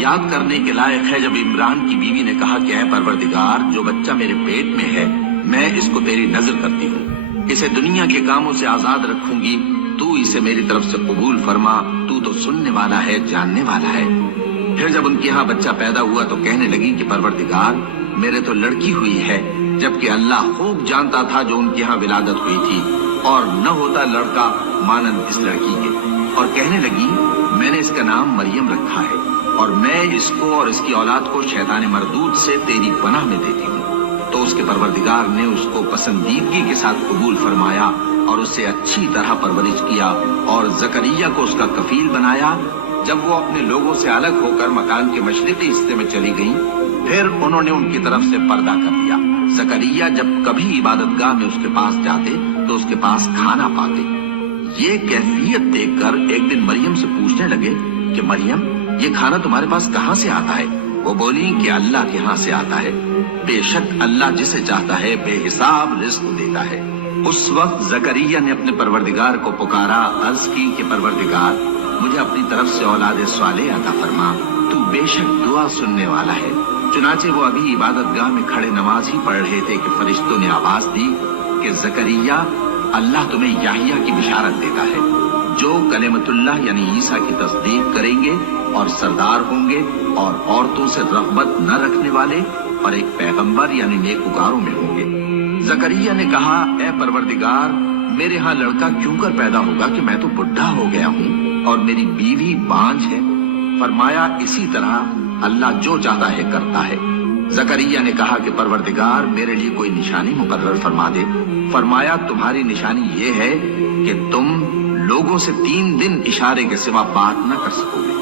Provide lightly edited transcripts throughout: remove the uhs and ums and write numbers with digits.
یاد کرنے کے لائق ہے جب عمران کی بیوی نے کہا کہ اے پروردگار، جو بچہ میرے پیٹ میں ہے میں اس کو تیری نظر کرتی ہوں، اسے دنیا کے کاموں سے آزاد رکھوں گی، تو اسے میری طرف سے قبول فرما، تو سننے والا ہے، جاننے والا ہے۔ پھر جب ان کے یہاں بچہ پیدا ہوا تو کہنے لگی کہ پروردگار، میرے تو لڑکی ہوئی ہے، جبکہ اللہ خوب جانتا تھا جو ان کے یہاں ولادت ہوئی تھی، اور نہ ہوتا لڑکا مانند اس لڑکی کے۔ اور کہنے لگی میں نے اس کا نام مریم رکھا ہے، اور میں اس کو اور اس کی اولاد کو شیطان مردود سے تیری پناہ میں دیتی ہوں۔ تو اس کے پروردگار نے اس کو پسندیدگی کے ساتھ قبول فرمایا اور اسے اچھی طرح پرورش کیا، اور زکریا کو اس کا کفیل بنایا۔ جب وہ اپنے لوگوں سے الگ ہو کر مکان کے مشرقی حصے میں چلی گئیں، پھر انہوں نے ان کی طرف سے پردہ کر دیا۔ زکریا جب کبھی عبادت گاہ میں اس کے پاس جاتے تو اس کے پاس کھانا پاتے۔ یہ کیفیت دیکھ کر ایک دن مریم سے پوچھنے لگے کہ مریم، یہ کھانا تمہارے پاس کہاں سے آتا ہے؟ وہ بولی کہ اللہ کے ہاں سے آتا ہے، بے شک اللہ جسے چاہتا ہے بے حساب رزق دیتا ہے۔ اس وقت زکریا نے اپنے پروردگار کو پکارا، عرض کی کہ پروردگار، مجھے اپنی طرف سے اولاد صالح عطا فرما، تو بے شک دعا سننے والا ہے۔ چنانچہ وہ ابھی عبادت گاہ میں کھڑے نماز ہی پڑھ رہے تھے کہ فرشتوں نے آواز دی کہ زکریا، اللہ تمہیں یحییٰ کی بشارت دیتا ہے، جو کلمۃ اللہ یعنی عیسیٰ کی تصدیق کریں گے اور سردار ہوں گے، اور عورتوں سے رغبت نہ رکھنے والے، اور ایک پیغمبر یعنی نیکوکاروں میں ہوں گے۔ زکریا نے کہا، اے پروردگار، میرے ہاں لڑکا کیوں کر پیدا ہوگا کہ میں تو بڈھا ہو گیا ہوں اور میری بیوی بانجھ ہے؟ فرمایا، اسی طرح اللہ جو چاہتا ہے کرتا ہے۔ زکریا نے کہا کہ پروردگار، میرے لیے کوئی نشانی مقرر فرما دے۔ فرمایا، تمہاری نشانی یہ ہے کہ تم لوگوں سے 3 دن اشارے کے سوا بات نہ کر سکو گے،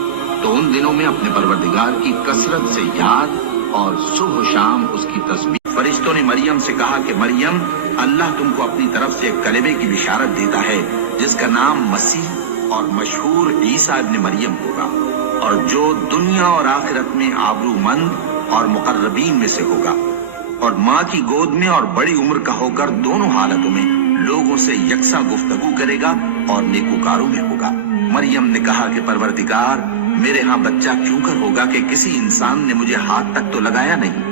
تو ان دنوں میں اپنے پروردگار کی کثرت سے یاد اور صبح و شام اس کی تسبیح۔ فرشتوں نے مریم سے کہا کہ مریم، اللہ تم کو اپنی طرف سے ایک کلمے کی بشارت دیتا ہے جس کا نام مسیح اور مشہور عیسیٰ ابن مریم ہوگا، اور جو دنیا اور آخرت میں آبرو مند اور مقربین میں سے ہوگا، اور ماں کی گود میں اور بڑی عمر کا ہو کر دونوں حالتوں میں لوگوں سے یکساں گفتگو کرے گا اور نیکوکاروں میں ہوگا۔ مریم نے کہا کہ پروردگار، میرے ہاں بچہ کیوں کر ہوگا کہ کسی انسان نے مجھے ہاتھ تک تو لگایا نہیں؟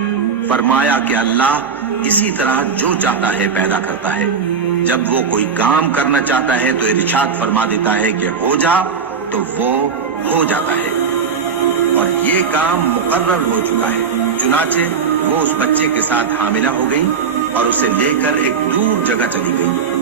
فرمایا کہ اللہ اسی طرح جو چاہتا ہے پیدا کرتا ہے، جب وہ کوئی کام کرنا چاہتا ہے تو ارشاد فرما دیتا ہے کہ ہو جا، تو وہ ہو جاتا ہے، اور یہ کام مقرر ہو چکا ہے۔ چنانچہ وہ اس بچے کے ساتھ حاملہ ہو گئی اور اسے لے کر ایک دور جگہ چلی گئی۔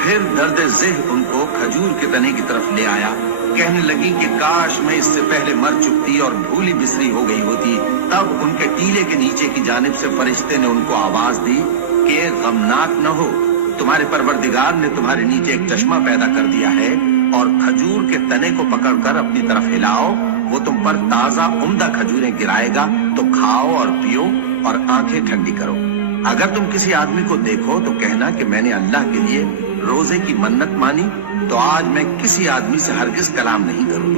پھر درد ذہن ان کو کھجور کے تنے کی طرف لے آیا، کہنے لگی کہ کاش میں اس سے پہلے مر چکتی اور بھولی بسری ہو گئی ہوتی۔ تب ان کے ٹیلے کے نیچے کی جانب سے فرشتے نے ان کو آواز دی کہ غمناک نہ ہو، تمہارے پروردگار نے تمہارے نیچے ایک چشمہ پیدا کر دیا ہے، اور کھجور کے تنے کو پکڑ کر اپنی طرف ہلاؤ، وہ تم پر تازہ عمدہ کھجوریں گرائے گا، تو کھاؤ اور پیو اور آنکھیں ٹھنڈی کرو۔ اگر تم کسی آدمی کو دیکھو تو کہنا کہ میں نے اللہ کے لیے روزے کی منت مانی، تو آج میں کسی آدمی سے ہرگز کلام نہیں کروں۔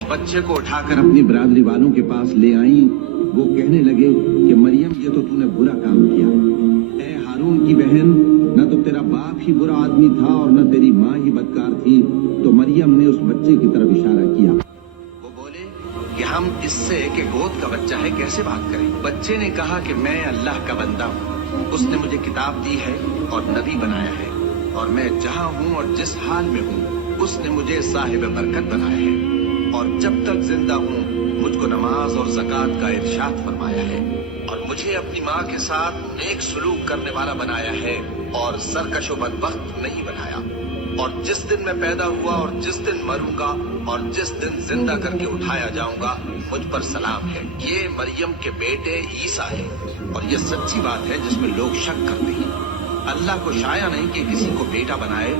بچے کو اٹھا کر اپنی برادری والوں کے پاس لے آئیں۔ وہ کہنے لگے کہ مریم، یہ تو نے برا کام کیا۔ اے ہارون کی بہن، نہ تو تیرا باپ ہی برا آدمی تھا اور نہ تیری ماں ہی بدکار تھی۔ تو مریم نے اس بچے کی طرف اشارہ کیا۔ وہ بولے کہ ہم اس سے کہ گود کا بچہ ہے کیسے بات کریں؟ بچے نے کہا کہ میں اللہ کا بندہ ہوں، اس نے مجھے کتاب دی ہے اور نبی بنایا ہے، اور میں جہاں ہوں اور جس حال میں ہوں اس نے مجھے صاحب برکت بنایا ہے، اور جب تک زندہ ہوں مجھ کو نماز اور زکوٰۃ کا ارشاد فرمایا ہے، اور مجھے اپنی ماں کے ساتھ نیک سلوک کرنے والا بنایا ہے، اور سرکش و بدبخت نہیں بنایا، اور جس دن میں پیدا ہوا اور جس دن مروں گا اور جس دن زندہ کر کے اٹھایا جاؤں گا مجھ پر سلام ہے۔ یہ مریم کے بیٹے عیسیٰ ہے، اور یہ سچی بات ہے جس میں لوگ شک کرتے ہیں۔ اللہ کو شایع نہیں کہ کسی کو بیٹا بنائے،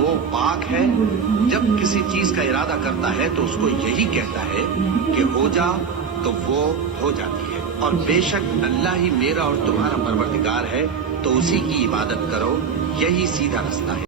وہ پاک ہے، جب کسی چیز کا ارادہ کرتا ہے تو اس کو یہی کہتا ہے کہ ہو جا، تو وہ ہو جاتی ہے۔ اور بے شک اللہ ہی میرا اور تمہارا پروردگار ہے، تو اسی کی عبادت کرو، یہی سیدھا رستہ ہے۔